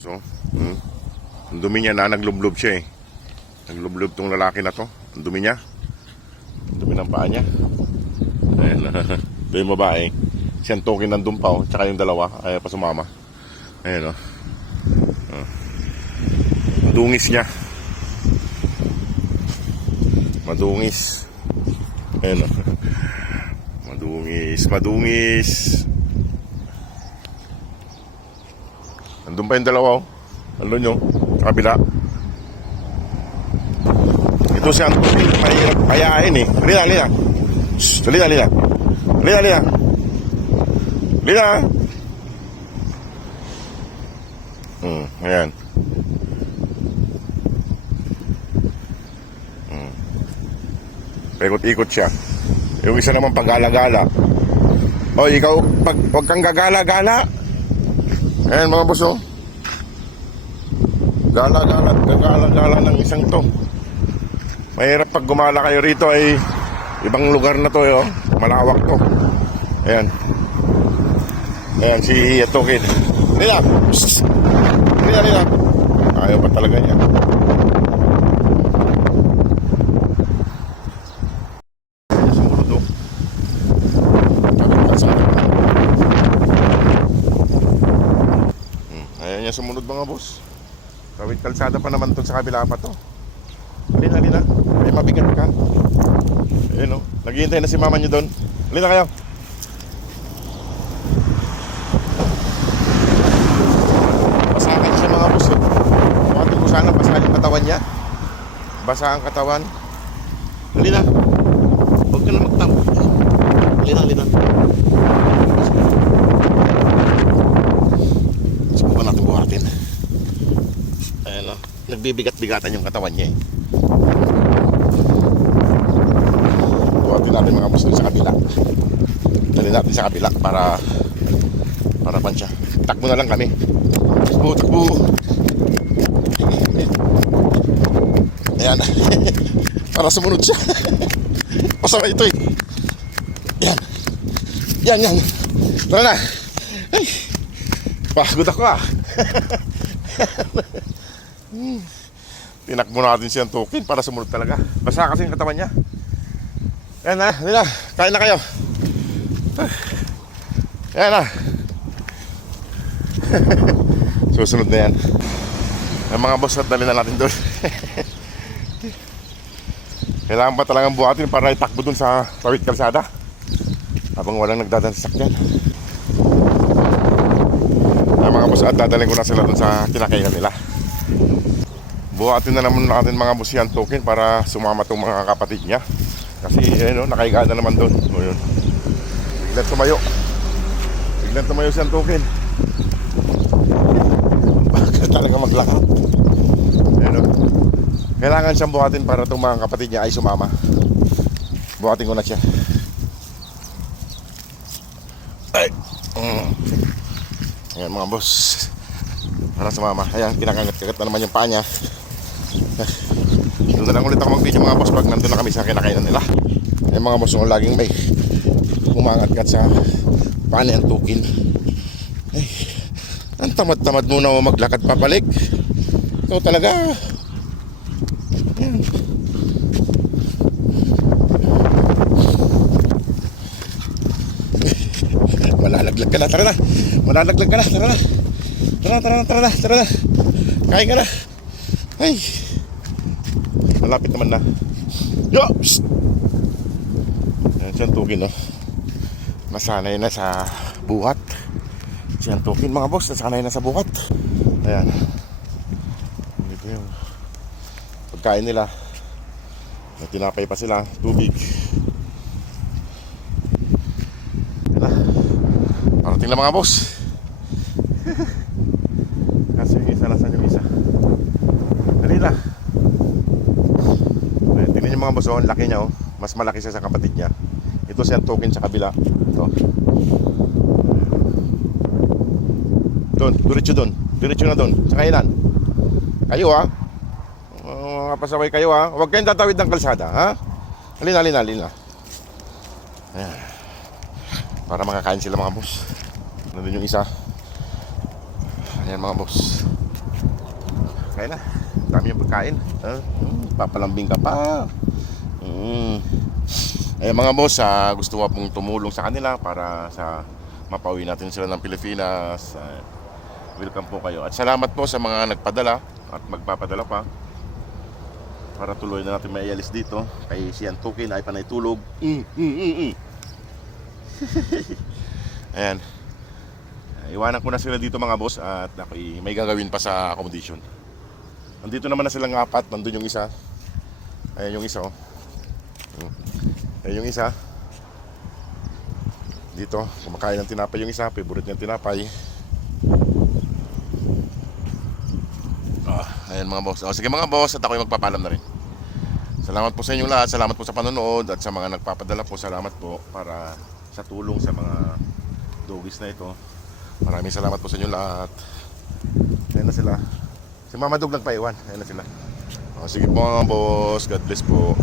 So, ang dumi niya na, naglublob siya eh. Naglublob tong lalaki na to. Ang dumi niya. Ang dumi ng paa niya. Ayan, ito yung babae. Siyang token nandun pa oh. Tsaka yung dalawa, ayaw pa sumama. Ayan oh. Ang dungis niya. Madungis. Ayan oh. Madungis. Andun pa yung dalawa oh. Andun yung kabila. Ito si Anthony, mahirap kayain eh. Lina. Shhh, Lina. Ayan. Ikot-ikot siya. Yung isa naman pag-gala-gala. O, ikaw, wag kang gagala-gala. Ayan mga boss oh. Gala-gala ng isang to. Mahirap pag gumala kayo rito ay ibang lugar na to eh oh. Malawak to. Ayan. Ayan si Token. Lina. Ayaw pa talaga niya. Sumunod oh. Ayaw niya sumunod mga boss. Tawid kalsada pa naman to sa kabila pa to. Halina. Ay mabigat ka. Ayun o. Naghihintay na si mama niyo doon. Halina kayo. Basahan siya mga boss. Bakit ko sana basahan yung katawan niya. Basa ang katawan. Halina. Huwag ka na magtamo. Halina. Subukan natin buhatin. Ayan o. Nagbibigat-bigatan yung katawan niya eh. Buhatin natin mga boss sa kabila. Dali natin sa kabila para pan siya. Takbo na lang kami. Takbo. Ayan. Para sumunod siya. Masama ito eh. Yan. Tara na. Ay. Pagod ako ah. Tinakbo natin siyang Token para sumunod talaga. Basa kasi yung katawan niya. Ayan na, nila. Kain na kayo. Ayan na. Susunod na yan. Ang mga boss at dali na natin doon. Kailangan pa talagang buhatin para itakbo doon sa tawid kalsada habang walang nagdadansakyan. Ang mga boss at dadalhin ko na sila doon sa kinakainan nila. Buhatin na naman natin mga boss yan Token para sumama itong mga kapatid niya. Kasi ayun, nakahiga na naman doon. Ayun. Biglang tumayo siyang Token. Bakit talaga maglakad? Ayun. Kailangan siyang buhatin para itong mga kapatid niya ay sumama. Buhatin ko na siya. Ay. Ayan mga boss. Para sumama. Ayan, kinakagat-kagat na naman yung paa niya. Doon na lang ulit ako mag-video mga boss pag nandun na kami sa kinakainan nila. Ayan mga boss, laging may umangat-gat sa paa ng Token. Ay, ang tamad-tamad muna mo maglakad papalik. Ito talaga. Ayan. Malalaglag ka na, tara na. Tara na. Kain ka na. Ay. Malapit naman na. Yo! Ayan siyang Token no. Nasanay na sa buhat. Siyang Token mga boss, nasanay na sa buhat. Ayan. Dito yung pagkain nila. May tinapay pa sila, tubig. Ayan na. Parating na mga boss. Kasi yung isa, nasan yung isa? Dali na. Tingnan yung mga boss, ang laki niya oh. Mas malaki siya sa kapatid niya. Ito siyang Token sa kabila. Ito. Diretso na doon. Sa kainan. Kayo ha. Mga pasaway kayo ha. Huwag kayong tatawid ng kalsada ha. Halina. Ayan. Para makakain sila mga boss. Nandun yung isa. Ayan mga boss. Kaya na. Dami yung pagkain. Papalambing ka pa. Mga boss, gusto ko pong tumulong sa kanila para sa mapauwi natin sila ng Pilipinas. Welcome po kayo. At salamat po sa mga nagpadala at magpapadala pa para tuloy na natin maialis dito. Kay si Antukin ay panay tulog. Ayan. Iwanan ko na sila dito mga boss at ako'y may gagawin pa sa accommodation. Nandito naman na silang apat. Nandun yung isa. Ayan yung isa oh. Ayan yung isa. Dito, kumakain ng tinapay yung isa. Favorite niyang tinapay. Ayan mga boss. Sige mga boss, at ako'y magpapalam na rin. Salamat po sa inyong lahat. Salamat po sa panonood. At sa mga nagpapadala po, salamat po para sa tulong sa mga doggies na ito. Maraming salamat po sa inyong lahat. Ayan na sila. Si Mama Dog nagpaiwan. Ayan na sila. Sige po mga boss. God bless po.